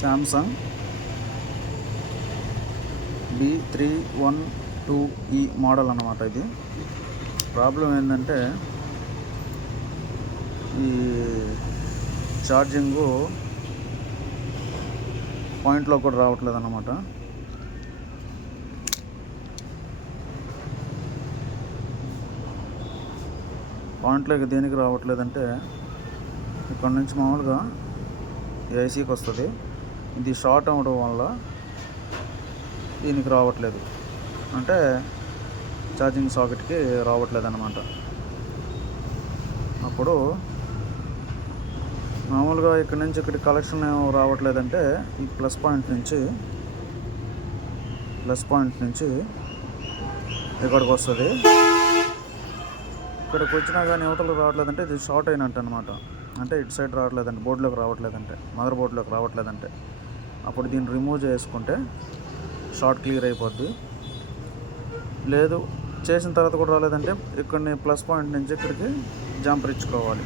Samsung B312E model అన్నమాట. ఇది problem ఏంటంటే ఈ ఛార్జింగు పాయింట్లో కూడా రావట్లేదు అన్నమాట. పాయింట్లోకి దేనికి రావట్లేదంటే ఇక్కడ నుంచి మామూలుగా ఏసీకి వస్తుంది. ఇది షార్ట్ అవ్వడం వల్ల దీనికి రావట్లేదు, అంటే ఛార్జింగ్ సాకెట్కి రావట్లేదు అన్నమాట. అప్పుడు మామూలుగా ఇక్కడ నుంచి ఇక్కడికి కలెక్షన్ రావట్లేదంటే ఈ ప్లస్ పాయింట్ నుంచి ఇక్కడికి వస్తుంది. ఇక్కడికి వచ్చినా కానీ యువతలకు రావట్లేదంటే ఇది షార్ట్ అయినట్టు అనమాట. అంటే ఇటు సైడ్ రావట్లేదంటే బోర్డులోకి రావట్లేదంటే, మదర్ బోర్డులోకి రావట్లేదంటే అప్పుడు దీన్ని రిమూవ్ చేసుకుంటే షార్ట్ క్లియర్ అయిపోద్ది. లేదు చేసిన తర్వాత కూడా రాలేదంటే ఇక్కడిని ప్లస్ పాయింట్ నుంచి ఇక్కడికి జంపర్ ఇచ్చుకోవాలి.